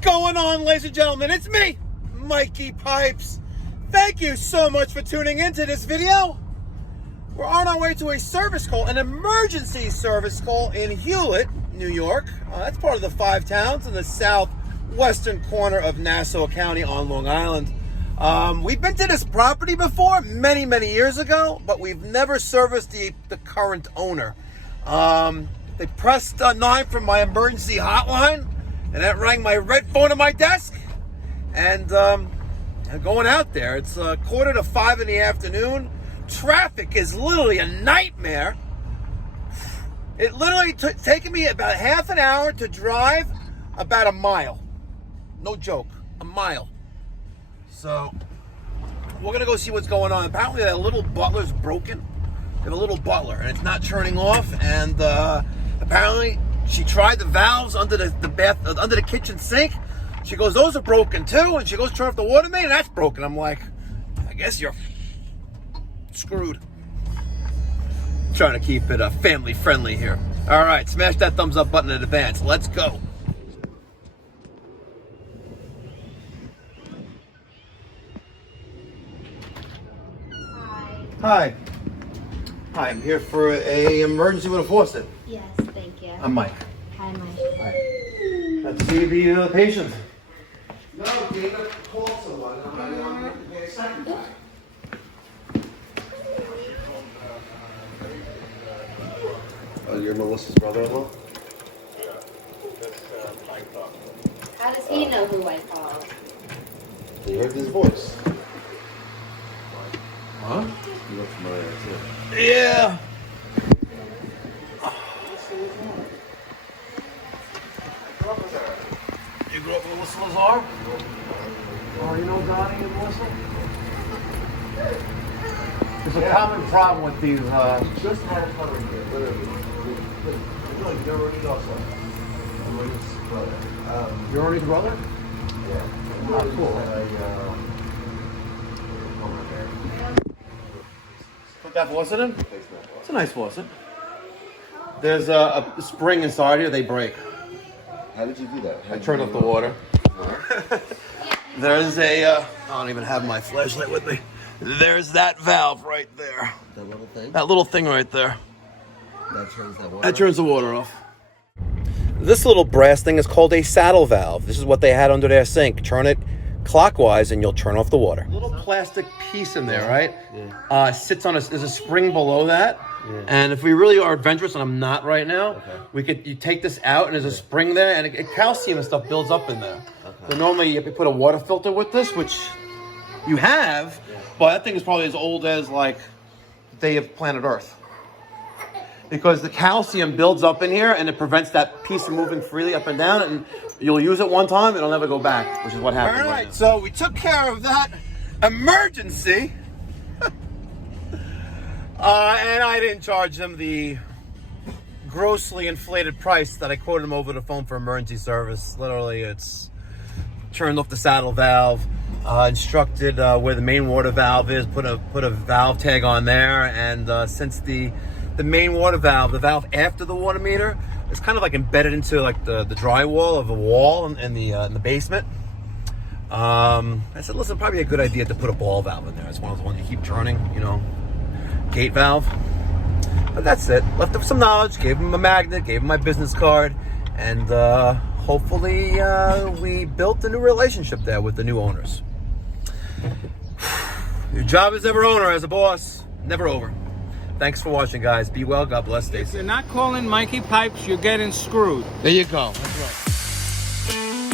going on, ladies and gentlemen? It's me, Mikey Pipes. Thank you so much for tuning into this video. We're on our way to a service call, an emergency service call in Hewlett, New York. That's part of the 5 towns in the southwestern corner of Nassau County on Long Island. We've been to this property before, many years ago, but we've never serviced the current owner. They pressed 9 from my emergency hotline, and that rang my red phone on my desk. And I'm going out there. It's 4:45 in the afternoon. Traffic is literally a nightmare. It literally taken me about half an hour to drive about a mile. No joke, a mile. So we're gonna go see what's going on. Apparently that little Butler's broken. They have a little Butler and it's not turning off. And apparently she tried the valves under the kitchen sink. She goes, those are broken too. And she goes to turn off the water main and that's broken. I'm like, I guess you're screwed. Trying to keep it family friendly here. All right, smash that thumbs up button in advance. Let's go. Hi. Hi, I'm here for a emergency with a faucet. Yes, thank you. I'm Mike. Hi, Mike. Hi. Let's see the patient. No, David called someone. I'm going to pay a second time. You're Melissa's brother-in-law? Yeah. That's Mike talking. How does he know who I called? You heard his voice. Huh? You look familiar too. Yeah. You grew up with Melissa Lazar? Oh, you know Donnie and Melissa? There's a common problem with these. Just had it covered here, literally. No, you never read also. I'm his brother. You're Ernie's brother? Yeah. Oh, cool. Put that faucet in? It's a nice faucet. There's a spring inside here, they break. How did you do that? I turned off the water. There's a, I don't even have my flashlight with me. There's that valve right there. That little thing? That little thing right there. That turns that water? That turns the water off. This little brass thing is called a saddle valve. This is what they had under their sink. Turn it clockwise and you'll turn off the water. Little plastic piece in there, right? Yeah. Sits on there's a spring below that. Yeah. And if we really are adventurous, and I'm not right now, Okay. you take this out and there's a spring there and calcium and stuff builds up in there. Okay. So normally you have to put a water filter with this, which you have, but that thing is probably as old as like the day of planet Earth. Because the calcium builds up in here and it prevents that piece from moving freely up and down, and you'll use it one time, it'll never go back, which is what happened. All right, so we took care of that emergency. And I didn't charge them the grossly inflated price that I quoted them over the phone for emergency service. Literally, it's turned off the saddle valve, instructed where the main water valve is, put a valve tag on there, and since the main water valve, the valve after the water meter, is kind of like embedded into like the drywall of a wall in the basement. I said, listen, probably a good idea to put a ball valve in there. It's one of the ones you keep turning, you know. Gate valve. But that's it. Left up some knowledge, gave him a magnet, gave him my business card, and hopefully we built a new relationship there with the new owners. Your job as ever owner, as a boss, never over. Thanks for watching, guys. Be well. God bless. Stay safe. If you're not calling Mikey Pipes, you're getting screwed. There you go. That's right.